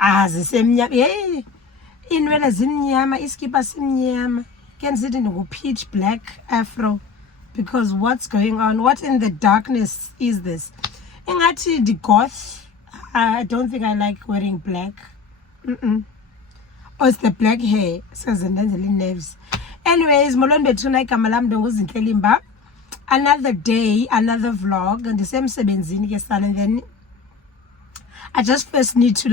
Azisemnyama. Hey, inwele zimnyama, iskipa simnyama. Can sit in a pitch black afro. Because what's going on? What in the darkness is this? Ingathi the goth. I don't think I like wearing black. Oh, it's the black hair. Says the nerves. Anyways, molweni bethu igama lam Zinhle Limba. Another day, another vlog, and the same sebenzini ke sana. And then I just first need to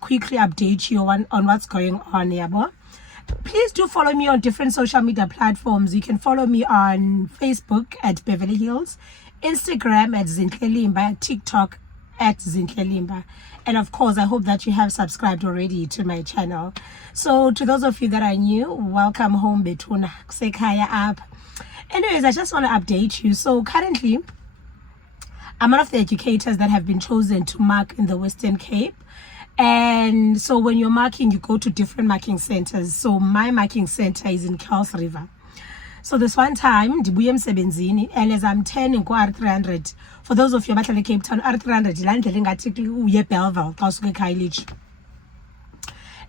quickly update you on what's going on, yabo. Please do follow me on different social media platforms. You can follow me on Facebook at Beverly Hills, Instagram at Zinhle Limba, TikTok at Zinhle Limba. And of course, I hope that you have subscribed already to my channel. So to those of you that are new, welcome home, Betuna Sekaya app. Anyways, I just want to update you. So currently, I'm one of the educators that have been chosen to mark in the Western Cape. And so when you're marking, you go to different marking centers. So my marking center is in Charles River. So this one time, ndibuye emsebenzini, and as I'm turning go R300, for those of you who are Cape Town, R300 ilandlela ngathi uye Bellville xa usuke eKhayelitsha.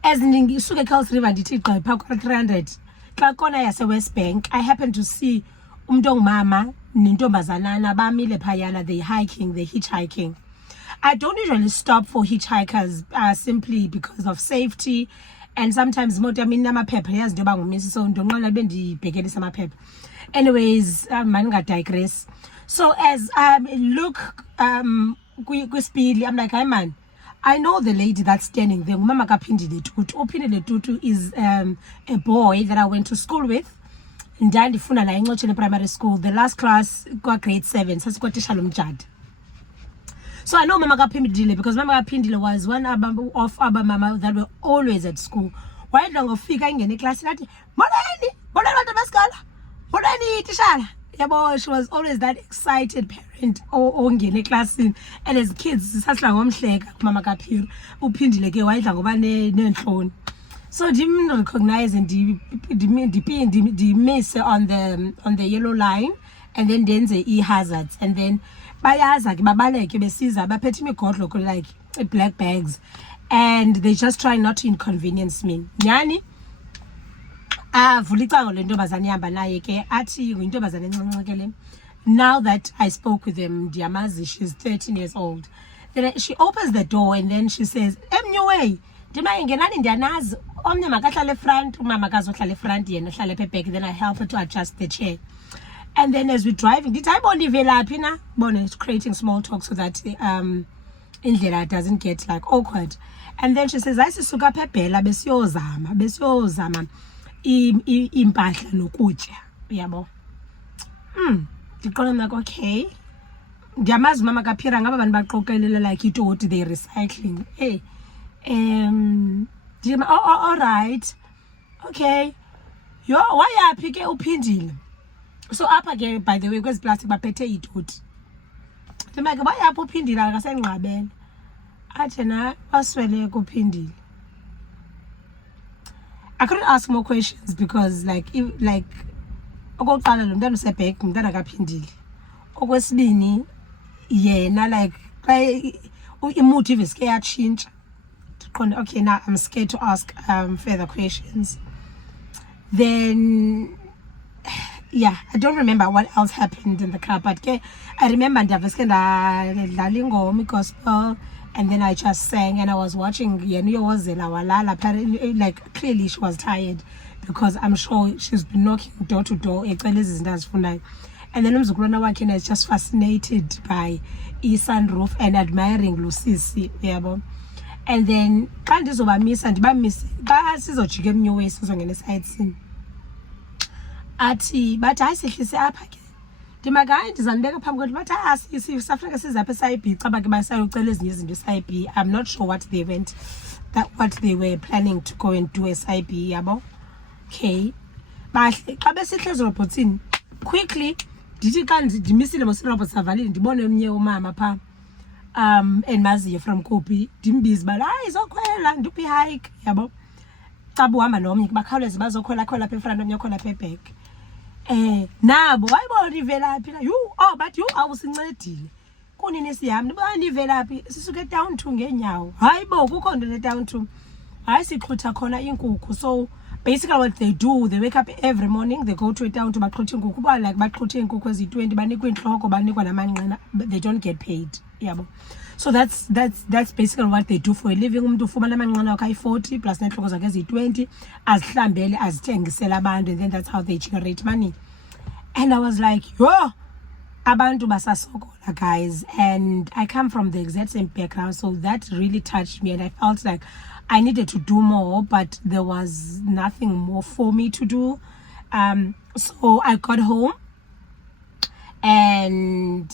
As ndisuke eCharles River ndithi gqa phaa ku-R300, xa kona yase-West Bank, I happen to see umntu ongumama nentombazanana bamile phayana, they hitchhiking. I don't usually stop for hitchhikers simply because of safety, and sometimes moto yami inamaphepha yazi into yoba ngumisi, so ndonqena bendibhekelisa amaphepha. Anyways, digress. So as I look kwispili, I'm like, hey man, I know the lady that's standing there. Ngumama kaPhindile Tutu. uPhindile Tutu is a boy that I went to school with. Ndandifunda naye eNxotsheni primary school. The last class got grade 7. Sasikothisha lomjad. So I know Mama kaPhindile because Mama kaPhindile was one of our mama that were always at school. Why don't go figure in the class? Molweni tishala. Yabo, she was always that excited parent ongene classini, and as kids sasla ngomhleka Mama kaPhindile uPhindile ke wayidla ngoba nenhloni. So dim recognize and miss on the yellow line, and then the e-hazards, and then bayaza ke babaleke besiza baphethe imigodlo like black bags, and they just try not to inconvenience me. Nyani vulicango le ntombazane ihamba naye ke athi uyintombazane encinci ke le. Now that I spoke with them, Diamazi, she's 13 years old. Then she opens the door and then she says, "Emnyuwe, ndima ingenani ndiyanazi, omnye makahlale front, umama kazohlale front yena uhlale phe back." Then I help her to adjust the chair. And then as we're driving, did I bond velaphi na? Bonnet creating small talk so that indlela doesn't get awkward. And then she says, "Ayisisuka phe eBhela besiyozama impahla nokutya." Yabo. Ndiqonda like, okay. Ndiyamazi mama kaPhira ngaba bantu baqokelela like itoti, they recycling. Hey. All right. Okay. Yo, why yaphi ke uPhindile? So apha ke, by the way, kwezi plastic baphethe itoti. Ndimake bayaphi uPhindile akasengqabela. Athi na baswele kuPhindile. I couldn't ask more questions because okokuqala lo mntana usebhek umntana kaPhindile. Okwesibini yena imood ive sike yatshintsha. Okay, now I'm scared to ask further questions. Then yeah, I don't remember what else happened in the car, but I remember ndadlala gospel, and then I just sang, and I was watching like clearly she was tired because I'm sure she's been knocking door to door. And then umzukulwana wakhe is just fascinated by sunroof and admiring Lucisi, yabo. And then xa ndizobamisa ndibamisa basizojika emnyowe sizongena esayitsini. Athi bathi hayi sihlise apha ke. Ndimaka hayi ndizanibeka phambi kwethu bathi safika sizapha esayibhica bake basayocela ezinye izinto esayibhi. I'm not sure what they were planning to go and do esayibhi, yabo. Okay. Bahle xa besihle ezirobhotsini quickly ndithi xa ndimisile mosirobhots savalile ndibone omnye umama phaa endimaziyo from Kopi, ndimbizi bala hayi zokhwela ndiphi hike, yabo. Xa buhamba nomnye bakhawuleze bazokhwela apha efront omnye okhwela apha eback. Nabo ayibona ivelaphi la, but awusincedile unini siyam ndivelaphi sisuke down to ngeenyawo hayi bo kukho nto down to hayi sixhutha khona inkukhu. So basically what they do, they wake up every morning, they go to a town to baxhutha inkukhu ba like baxhutha inkukhu ezi-20 banikwa inhloko banikwa namanqina, but they don't get paid yabo. So that's basically what they do for a living. Umuntu ufumana amanqina wakhe ayi-40 plus nenhloko zakhe ezi-20 azihlambele azithengisele abantu, and then that's how they generate money. And I was like, yo, abantu basasokola guys, and I come from the exact same background, so that really touched me, and I felt like I needed to do more, but there was nothing more for me to do. So I got home and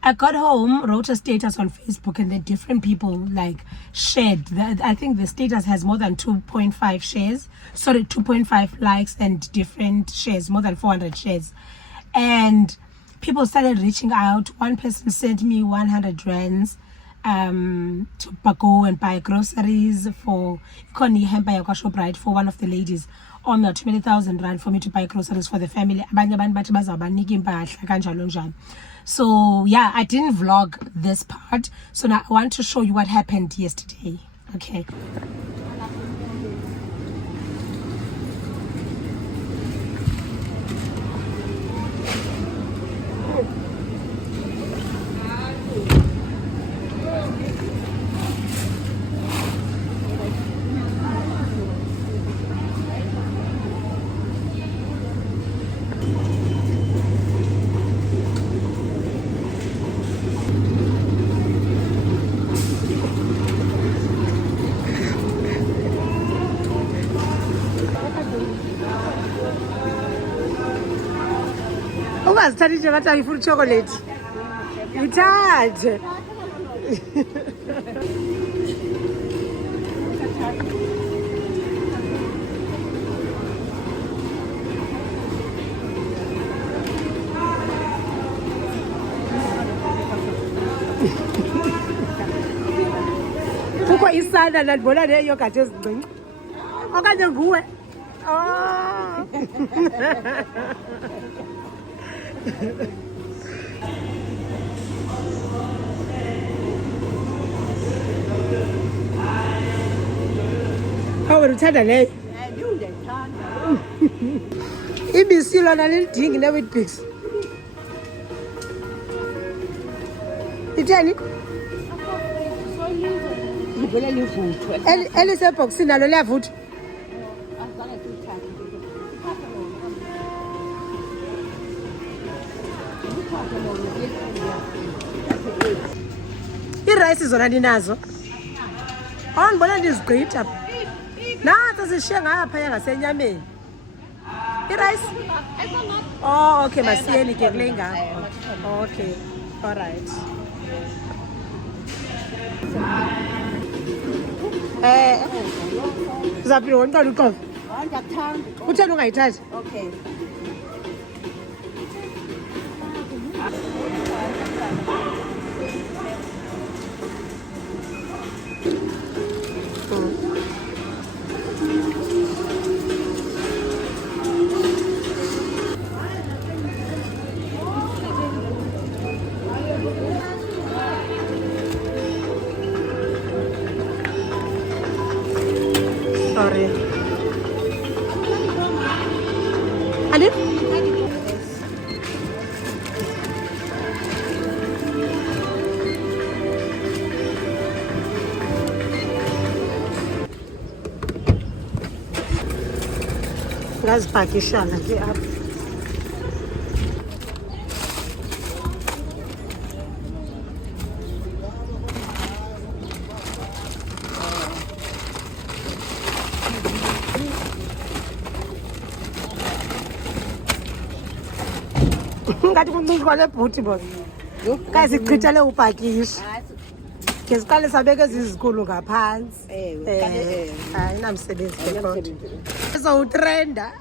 I got home, wrote a status on Facebook, and then different people like shared that. I think the status has more than 2.5 shares, sorry, 2.5 likes and different shares, more than 400 shares. And people started reaching out. One person sent me 100 rands to go and buy groceries for Connie Hempire Shoprite for one of the ladies, on the 20,000 rand for me to buy groceries for the family. So yeah, I didn't vlog this part, so now I want to show you what happened yesterday. Okay. Ungazithatha nje ngathi angifuna chocolate. Ngithathe. Kukho isanda ndibona leyo kade ezincinci. Okanye nguwe. Oh. How would you tell the lady? I do that. If you still on a little thing in the wheat pigs. You tell it? Ellis box in a level. Rice is already nazo. On bona is great up. Nazo zishiya ngapha ngasenyameni. Rice? Oh, okay, masiyeni ke kule ngapha. Okay. All right. Zaphi wonke uqobo. Ngiyakuthanda. Utheni ungayithathi? Okay. Sorry. Adif? Ngazipakisha ke apha. Ngathi kuncishwa lebhuti boss. Guys ichithele upakisha. Ke siqale sabeke ezizikulu ngaphansi. Hayi namsebenzi ke kodwa. So utrenda.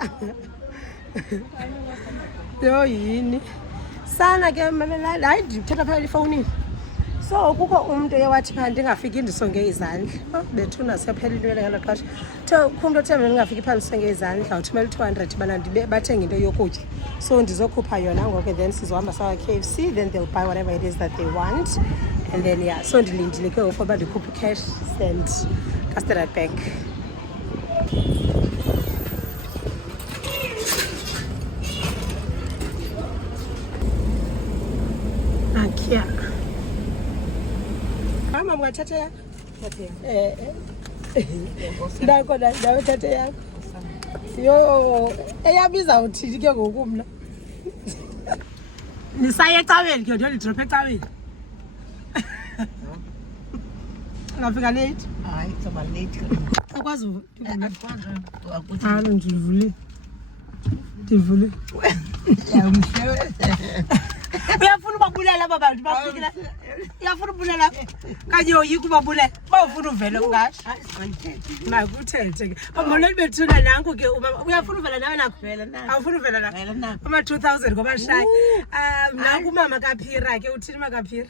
Yo yini. Sana ke mamela hayi ndithetha phela ifowunini. So kukho umuntu ewathi phaa ndingafiki ndisonge izandla. Bethuna siyaphelelwe ngelo xesha. Kukho umuntu othembe ndingafiki phaa ndisonge izandla uthumela 200 bana bathenga into yokutya. So ndizokhupha yona ngoku then sizohamba sawa KFC, then they'll buy whatever it is that they want. And then yeah, so ndilindile ke ngoku uba ndikhuphe cash and ka-Standard Bank. Akia. Mama mngathatha yakho? Ndako ndawo thathe yakho. Yo, eyabiza uthini ke ngoku mna? Nisaye ecaweni ke ndio ndidrop ecaweni. Ngafika late? Hayi, soba late. Akwazi Akwazi. Hayi ndivule. Ndivule. Uyafuna ubabulela aba bantu bafikile. Uyafuna ubulela kanye uyika ubabulela. Bawufuna uvele ungashi. Makuthethe ke. Ngolelo bethuna nanku ke uyafuna uvela nawe nakho vela na. Awufuna uvela na. Ama 2000 ngoba shayi. Nanku mama kaPhira ke uthini makaPhira?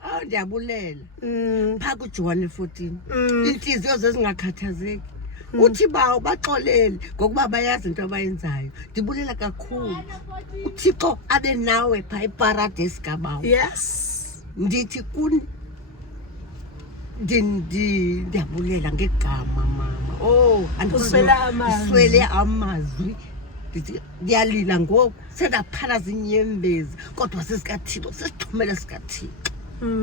Awu ndiyabulela. Pha ku John 14. Inhliziyo zezingakhathazeki. Uthi bawo baxolele ngokuba bayazi into abayenzayo. Ndibulela kakhulu. Uthixo abe nawe pha eparadise kabawo. Yes. Ndithi kun ndiyabulela ngegama mama. Oh, andiswele amazwi. Ndiyalila ngoku sendaphalaza inyembezi kodwa sesikaThixo sesithumela sikaThixo.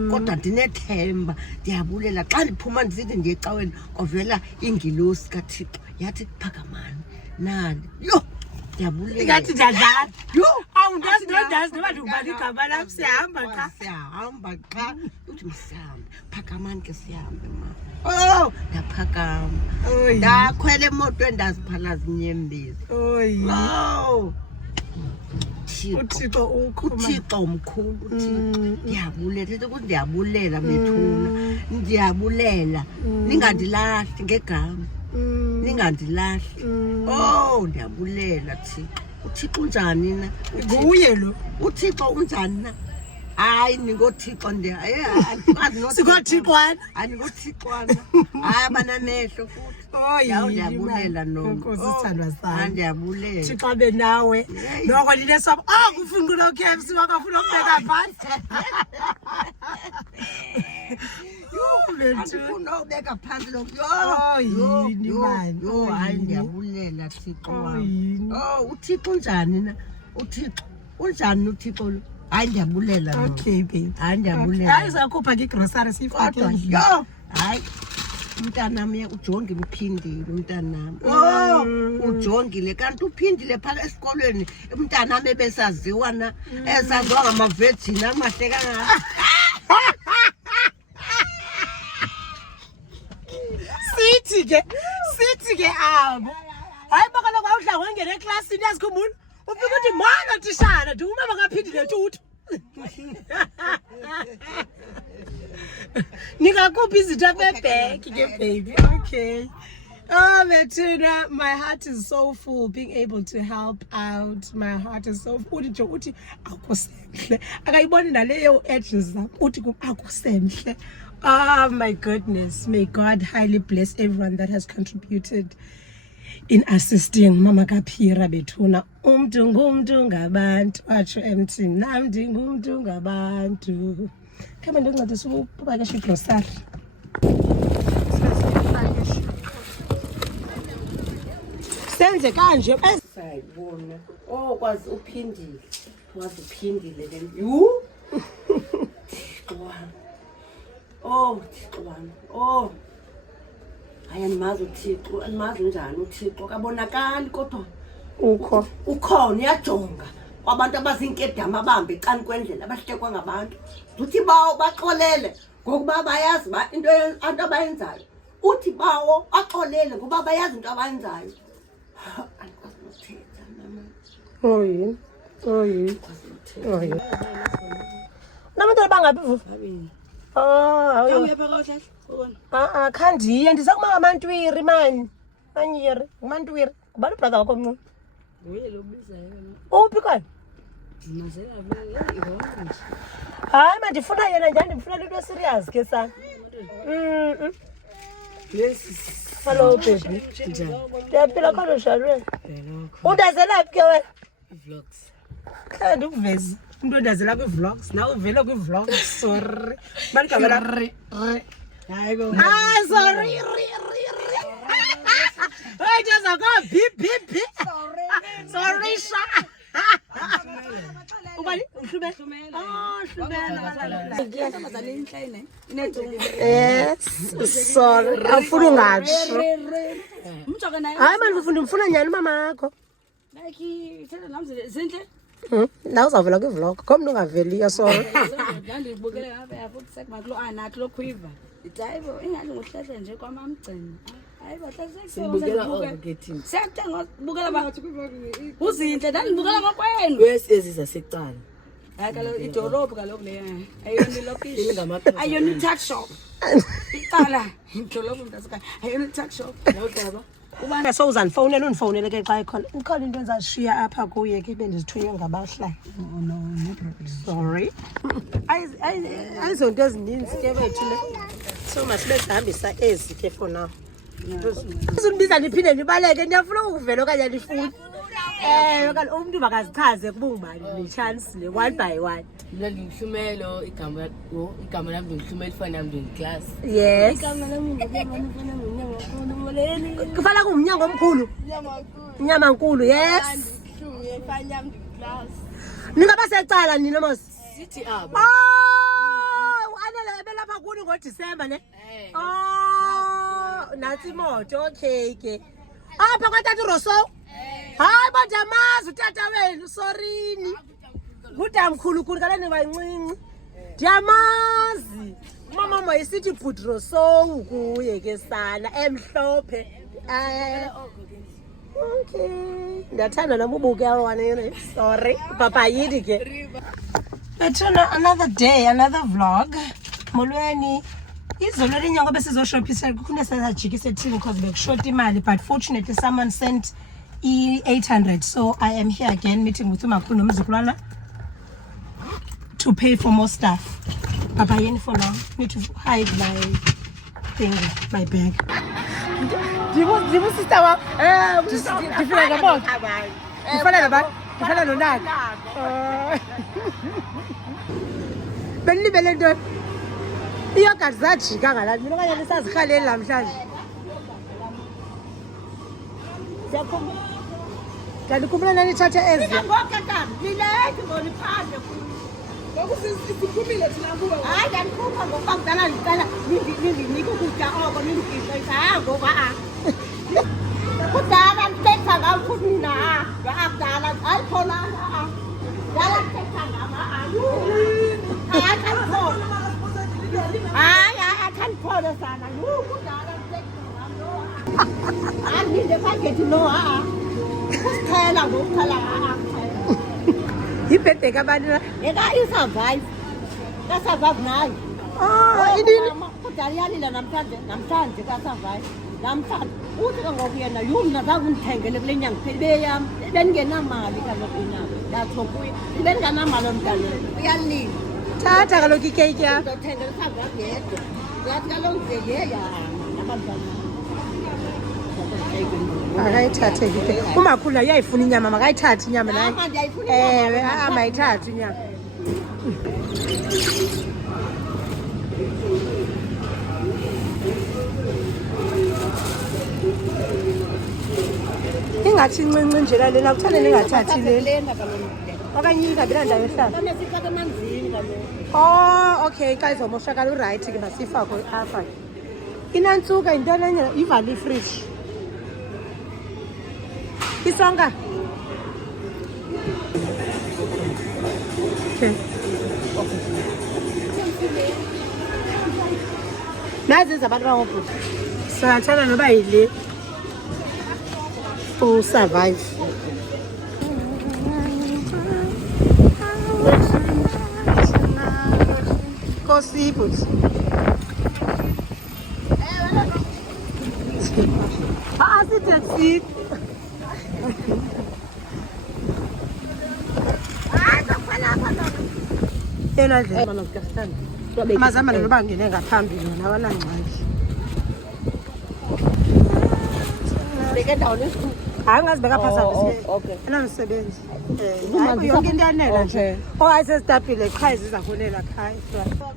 Kodwa ndinethemba ndiyabulela xa ndiphuma ndisithi ndiyecaweni kwavela ingilosi kaThixo yathi phakamani nani yo ndiyabulela Ngathi ndadlala yo awundazi noba ndibala igama lakho sihamba xa uthi masihamba phakamani ke sihambe mama. Oh ndaphakama ndakhwela emotweni ndaziphalaza inyembezi. Oh uThixo uThixo omkhulu uThixo ndiyabulela ethi ukuthi ndiyabulela bethuna ndiyabulela ningandilahli ngegama ningandilahli. Oh ndiyabulela Thixo. uThixo unjani na? Nguye lo uThixo unjani na? Hayi ningoThixo sikoThixwana aningoThixwana hayi abanamehlo futhi. Ndiyabulela Nkosithandwa sami. Ndiyabulela Thixo abe nawe noko lile soba kufuna kulo KFC wakafuna ukubeka phansi. Andifuna ubeka phansi lo yini mani. Hayi ndiyabulela Thixo wami. uThixo unjani na? uThixo unjani uThixo lo? Hayi ndiyabulela lo. Okay babe. Hayi ndiyabulela. Hayi sakhupha ke grocery sifake endlini. Yo hayi umntanami ujonge imphindile umntanami. Ujongile kanti uphindile phaka esikolweni umntanami ebesaziwa na esaziwa ngamavirgin amahle kangaka. Sithi ke abo hayi bakaloku awudla ngongena eklasini yazikhumbula ufika uthi mwana tishana ndingumama kaphindile tuthu. Ningakuphi izinto bebheki ke baby. Okay. Bethuna, my heart is so full being able to help out. My heart is so full. Uthi akusemhle. Akayiboni naleyo address zam. Uthi akusemhle. Oh my goodness. May God highly bless everyone that has contributed in assisting Mama kaPhira bethuna. Ngumntu ngabantu atsho emthini nam ndingumntu ngabantu. Kama ndincedisa ukupakisha igrocery. Senze kanje sayibona kwazi uphindile uphindile le Thixo wami hayi animazi uThixo animazi njani uThixo kabonakali kodwa ukhona uyajonga kwabantu abazinkedama abambe cani kwendlela abahlekwa ngabantu. Uthi bawo baxolele ngokuba bayazi into abayenzayo. Uthi bawo axolele ngoba bayazi into abayenzayo. Nabantu bangabi vuvu. Khandiye ndizakumanga amantwiri mani. Manyiri, amantwiri. Ngubani brother wakho mncinci? Nguye lo bizayo. Uphi khona? hayi mandifuna yena njani ndifuna into serious ke sana. Hello baby. Ndiyaphila khona njani? Undazela phi ke wena? Vlogs. Kha ndikuvezi umuntu ondazela kwi-vlogs nawe uvele kwi-vlogs. Sorry manigabela Hayi bo. sorry hayi ndiyazakho bip sorry sha ubani uhlumela yes sorry awufuna ungatsho hayi mani ndifuna nyani mama akho nawe uzawuvela kwi-vlog kho mntu ungaveliyo sorry uzinhle ndandibukela ngokwenu Ezi zasecala. hayi kaloku idolophu kaloku leya ayona ilokishi ayona i-tuck shop iqala idolophu mntasekhaya ayona i-tuck shop ubana so uzandifowunela undifowunele ke xa ikhona into endizashiya apha kuye ke bendizithunywe ngabahlali. Sorry ayizonto ezininzi ke bethu le so masibe sihambisa ezi ke for now. Uzundibiza ndiphinde ndibaleke ndiyafuna ukuvela okanye ndifuni okanye umntu makazichaze kuba ungubani nechance le one by one. Mina ndingihlumelo igama lami ndingihlumela ifana nami ndingiclass. Yes kufana kungumnyango omkhulu inyama nkulu. Yes ningabasecala nina mos Sithi abo. Anele belapha kuni ngoDisemba ne. Nathi imoto okay ke apha kwaTata uRosso. Hayi bandamazi utata wenu sorini ngudamkhulu khulu kaleni bancinci ndiyamazi umama mayisithi bhuti Rosso kuye ke sana emhlophe. Okay ndiyathanda nobubuke awane sorry papa yidi ke bethuna another day another vlog molweni. Izolo linyanga besizoshophisa kukhona sasajikisa ethini because bekushort imali but fortunately someone sent 800 so I am here again meeting with umakhulu nomzukulwana to pay for more stuff. Baba yini for now need to hide my thing my bag. Dibu sister wa difika ngabona difana nabantu difana nonaka benibele ntoni iyogadi zajika ngalaa mina okanye nisazirhaleli namhlanje ndandikhumbula nanithathe ezi hayi ndandikhupha ngokuba kudala ndicela nindinike ukutya oko nindikisha ngoba kudala ndithetha ngawo futhi nina akudala hayi khona dala ndithetha ngama hayi kanikhona hayi akanikhona sana kudala ndithetha ngam andinde bagethi no kusithela ngokuthela yibhede kabantu eka-isurvive kasurvive nayo inini kudala iyalila namhlanje kasurvive namhlanje uthi kangoku yena yumna zakundithengele kule nyanga phela bengenamali kaloku inabo yatsho kuye bengenamali omntaneni uyalila thatha kaloku ikeyiki yakho uzothengela isurvive yedwa yathi kaloku zeyeya nabantwana akayithathe ke umakhulu uyayifuna inyama makayithathe inyama naye ewe mayithathe inyama ingathi incinci nje lena kuthane ningathathi lena okanye ingabela ndawo ehlala okay xa izomoshakala urayithi ke masifakho apha inantsuka yinto lenye ivali ifresh isonka okay nazi zabantu bangobhuti siyathanda noba yile for survive Kosi bhuti sithi yena ndlela amazambane noba ngene ngaphambili wona awanangxaki hayi ungazibeka phasananomsebenzi yonke into yanela nje ayisezitapile qha zizakulela khaya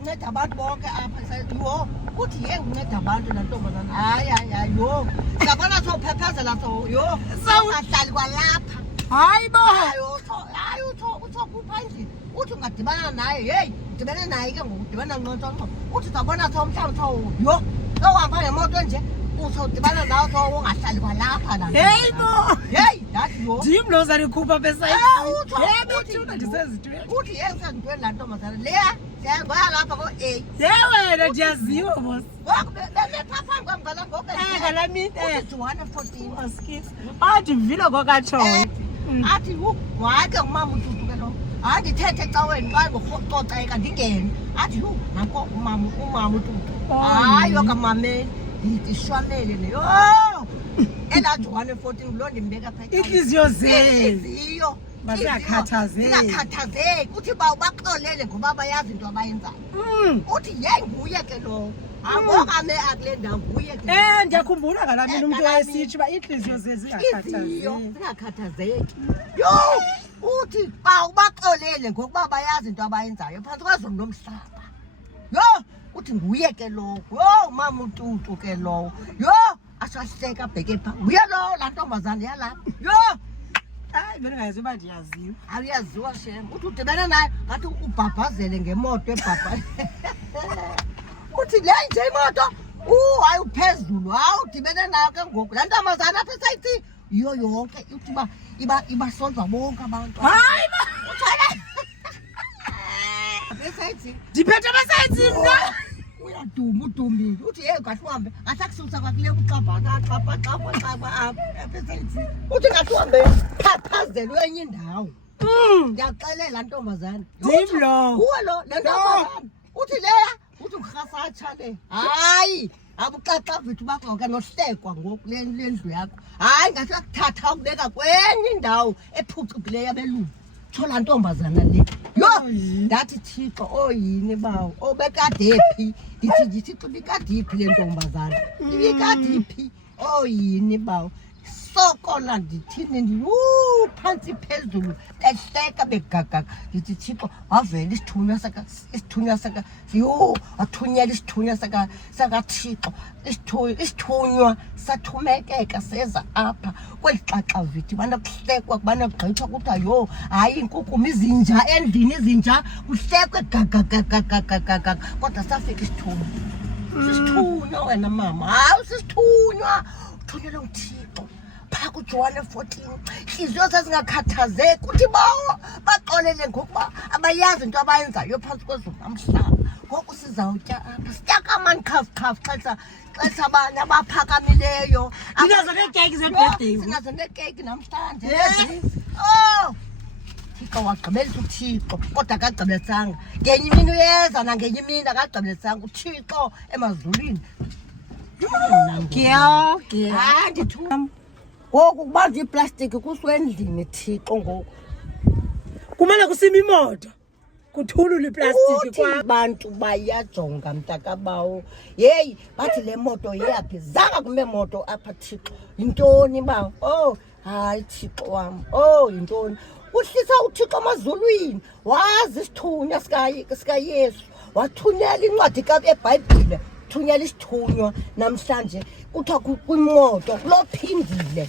unceda abantu bonke apha yho uthi ye unceda abantu nantombazana hayi yho ngabona sowuphephezela yho sawungahlali kwalapha hayi bo hayi utsho kupha endlini uthi ungadibana naye heyi udibene naye ke ngoku udibana nqontsonqo uthi uzabona mhlawumbi yho ohamba ngemoto nje uzodibana nawe ungahlali kwalapha heyi bo heyi ndathi yho ndim lo zanikhupha uthi ye usezintweni laa ntombazana leya ngoyalapha ko-8 wena ndiyaziwa bos bemepha phambi kwam ngalamini Johanna 14 athi vilo kokatshoyo athi hayi ke ngumama ututu ke lo hayi ndithethe ecaweni xa ngococeka ndingene athi yhu nanko umama ututu hayi yokamameli ndithi shwamele leyo elaa Johanna 14 loo ndimbeka phaa intliziyo zintliziyo zingakhathazeki uthi baxolele ngoba bayazi into abayenzayo uthi yeyi nguye ke lowo angokame akule ndawo nguye ke ndiyakhumbula ngalaa mini umntu wayesitsho uba iintliziyo zingakhathazeki yho uthi ubaxolele ngokuba bayazi into abayenzayo phantsi kwazulu nomhlaba yho uthi nguye ke lowo yho umama ututu ke lowo yho asahleka abheke phaa nguye lowo laa ntombazana yalapha yho hayi bendingayazi uba ndiyaziwa awuyaziwa shem uthi udibene naye ngathi ubhabhazele ngemoto uthi le nje imoto hayi uphezulu udibene nayo ke ngoku laa ntombazana apha esayithi yiyo yonke uthi ibasonza bonke abantu hayi esayithi ndiphethe abasayithi mna uyaduma udumile uthi yeyi ngathi uhambe ngathi akususa kwakule uxabhakaxabhaxabhaxabha apha esayithi uthi ngathi uhambe phaphazele uyenye indawo ndiyaxelela ntombazana ndim lo uwe lo le ntombazana uthi leya uthi urhasatsha le hayi abuxaxavithi ubaxoke nohlekwa ngoku le ndlu yakho hayi ngathi uyakuthatha ukubeka kwenye indawo ephucukileyo abelungu tsho laa ntombazana le yho ndathi Thixo oyini bawo obekadephi ndithi Thixo ibikadiphi le ntombazana ibikadiphi oyini bawo sokola ndithini phantsi phezulu behleka begagaga ndithi Thixo wavela isithunywa saka yho wathunyela isithunywa sakaThixo isithunywa sathumekeka seza apha kweli xaxavithi banakuhlekwa banakugqithwa kuthiwa yho hayi inkukuma izinja endlini izinja kuhlekwe gagagagagagaga kodwa safika isithunywa sisithunywa wena mama hayi sisithunywa uthunyelwe nguThixo phaa kuJohana 14 intliziyo zazingakhathazeki uthi bawo baxolele ngokuba abayazi into abayenzayo phantsi kwezulu namhlaba ngoku sizawutya apha sitya kamani khafukhafu xesha abanye abaphakamileyo ndinazo neekeki zebirthday sinazo neekeki namhlanje Thixo wagqibelisa uThixo kodwa akagqibelisanga ngenye imini uyeza nangenye imini akagqibelisanga uThixo emazulwini ngoku kubanjwa iiplastiki kuswendlini Thixo ngoku kumele kusima imoto kuthulule iplastiki abantu bayajonga mntakabawo yeyi bathi le moto yeyaphi zanga kume moto apha Thixo yintoni bawo hayi Thixo wam yintoni uhlisa uThixo emazulwini wazi isithunywa sikaYesu wathunyela incwadi eBhayibhile thunyela isithunywa namhlanje kuthiwa kwimoto kulophindile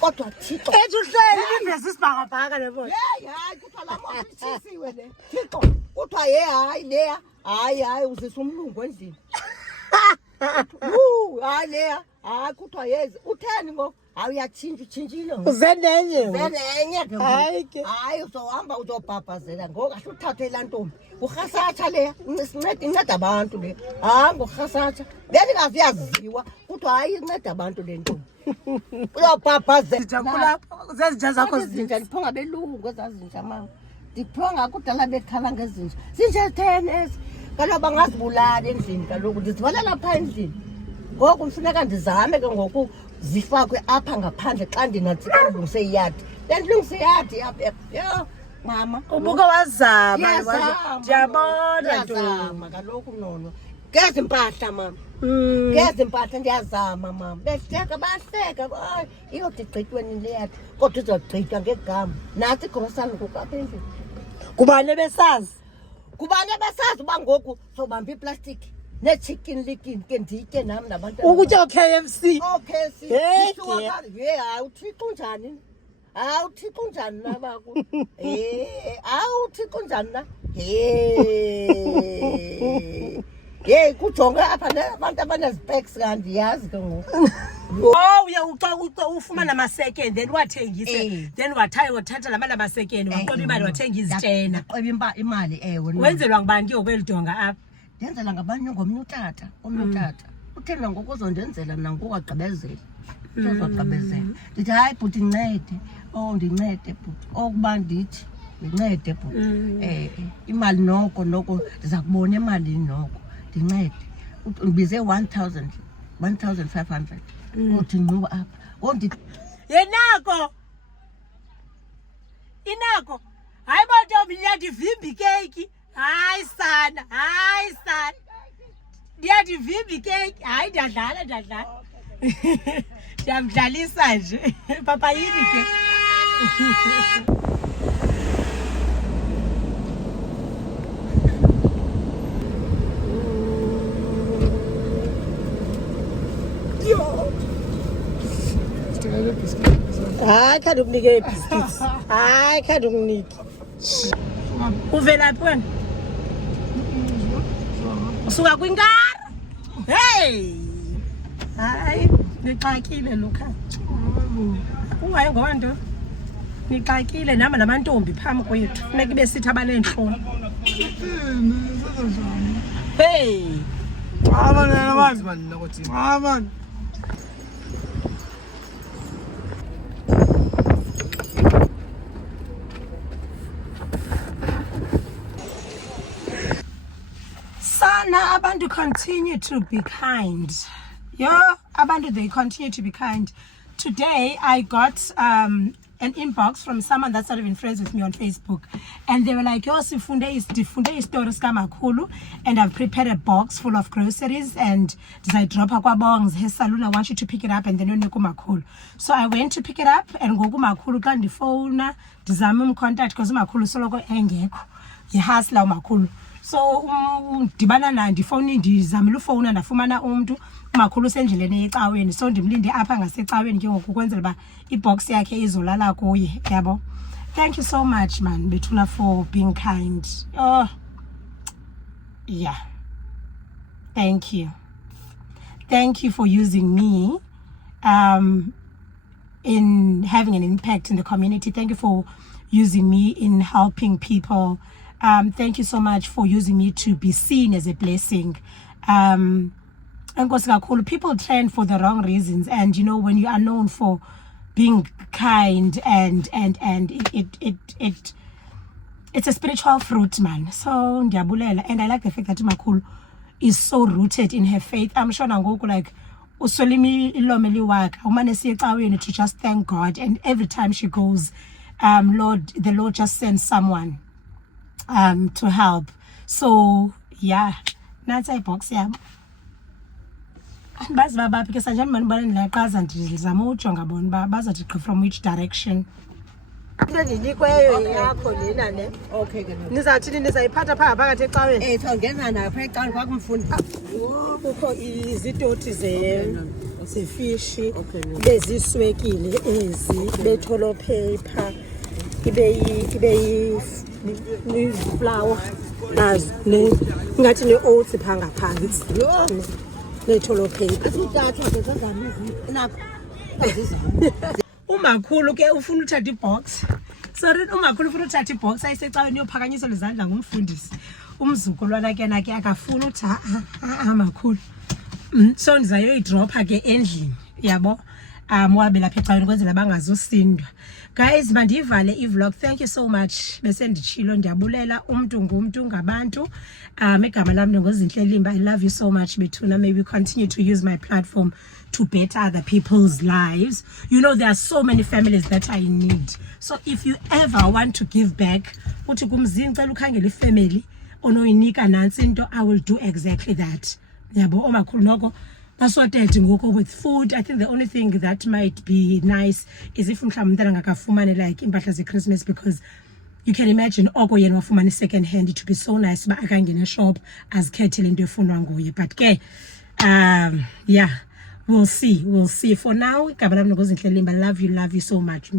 kodwa Thixo uhleli imvesi isibhakabhaka le moto hayi kuthiwa laa moto itshisiwe le Thixo kuthiwa hayi leya hayi uzisa umlungu endlini hayi leya hayi kuthiwa yezi utheni ngoku hayi uyatshintshile uzenenye hayi uzohamba uzobhabhazela ngoku ahle uthathwe laa ntombi urhasatsha leya inceda abantu le hayi ngurhasatsha bendingazi yaziwa kuthiwa hayi inceda abantu le ntombi uyobhabhazela zezinja zakho zinja ndiphonga belungu ezaa zinja mama ndiphonga kudala bekhala ngezinja zinja 10 ezi kaloku bangazibulala endlini kaloku ndizivalela phaa endlini ngoku kufuneka ndizame ke ngoku zifakwe apha ngaphandle xa ndingatsika ndilungise iyadi bendilungise iyadi apha yho mama ubuke wazama Ndiyazama, ndiyabona ndiyazama kaloku nono ngezi mpahla mama ngezi mpahla ndiyazama mama behleka bahleka iyode igqityweni leyathi kodwa izogqitywa ngegama nathi igrosana kukapha endlini kubani besazi uba ngoku sobamba iplastiki ne-chicken licken ke nditye nam nabantu ukutya KFC okay Hey, hayi uthixo unjani uthixo unjani na baku uthixo unjani na yeyi kujonga apha nabantu abanezipeks kandiyazi ke ngoku uya ufumana amasekeni then wathengise then wathatha lama namasekeni waqoba imali wathenga izitshena qeba imali ewe wenzelwa ngubani ke okwelidonga apha ndenzela ngabanye ngomnye utata uthena ngoku uzondenzela nangoku agqibezela uzogqibezela ndithi hayi bhuti ndincede ndincede bhuti okuba ndithi ndincede bhuti imali noko ndiza kubona emalini noko ndincede ndibize 1,500 uthi ngquba apha yenako inako hayi bantombi ndiyadivimba ikeyiki hayi sana ndiyadivimba ikeyiki hayi ndiyadlala ndiyamdlalisa nje papa yini ke hayi khandi ukunike ibhiskits hayi khandi ukunike uvelaphi wena usuka kwinkara hey hayi nixakile lokha ungayi ngoba nto nixakile nama namantombi phambi kwethu funeka ibe sithi abaneentloni hey sana abantu continue to be kind. Abantu, they continue to be kind. Today I got an inbox from someone that's not even friends with me on Facebook, and they were like, yo, sifunde stories kamakhulu, and I've prepared a box full of groceries and I drop kwabongs salon. I want you to pick it up and then you makhulu. So I went to pick it up and go makhulu kandi phone dizame contact because makhulu soloko engekho yihasla umakhulu. So dibana na ndifoni ndizamile ufona ndafumana umuntu umakhulu sendleleni ecaweni, so ndimlinde apha ngasecaweni ke ngoku kwenzela ba ibox yakhe izolala kuye yabo. Thank you so much man Bethuna for being kind. Yeah, thank you for using me in having an impact in the community. Thank you for using me in helping people. Thank you so much for using me to be seen as a blessing. People trend for the wrong reasons, and you know, when you are known for being kind and it's a spiritual fruit, man. So ndiyabulela, and I like the fact that Makhulu is so rooted in her faith. I'm sure nangoku like usolimi ilomeli waka umane siye ecaweni to just thank God, and every time she goes, the Lord just sends someone to help. So yeah, that's a box. Yeah, bazi baba because njani mani bana ndiyaqaza ndizama ujonga bona bazathi from which direction. Ndinikweyo yakho lena ne. Okay ke no. Nizathini nizayiphatha pha phakathi ecaweni? Sawungena nayo pha ecaweni kwakumfundi. Kukho izitoti zefishi beziswekile ezi betholo paper ibe flour nazo ngathi ne-oats pha ngaphansi netholo paper. Umakhulu ke ufuna uthatha ibox. Sorry, umakhulu ufuna uthatha ibox ayisecaweni yophakanyiswa lezandla ngumfundisi. Umzukulwana ke nake akafuna uthi makhulu. So ndizayoyidropha ke endlini yabo. wabe lapha ecaweni ukwenzela bangazosindwa. Guys, mandivale i-vlog. Thank you so much. Bese ndichilo ndiyabulela umuntu ngumuntu ngabantu. Igama lami ngozinhle Limba. I love you so much Bethuna. May we continue to use my platform to better other people's lives. You know, there are so many families that I need. So if you ever want to give back, uthi kumzini cela ukhangele ifamily onoyinika nansi into, I will do exactly that. Yabo omakhulu noko basorted ngoko with food. I think the only thing that might be nice is if mhlawumbe umntana ngakafumane like impahla ze Christmas, because you can imagine oko yena wafumana second hand, it would be so nice ba akangena shop azikhethele into efunwa nguye. But ke yeah, we'll see. For now, igama lami ngozinhle Limba. Love you so much.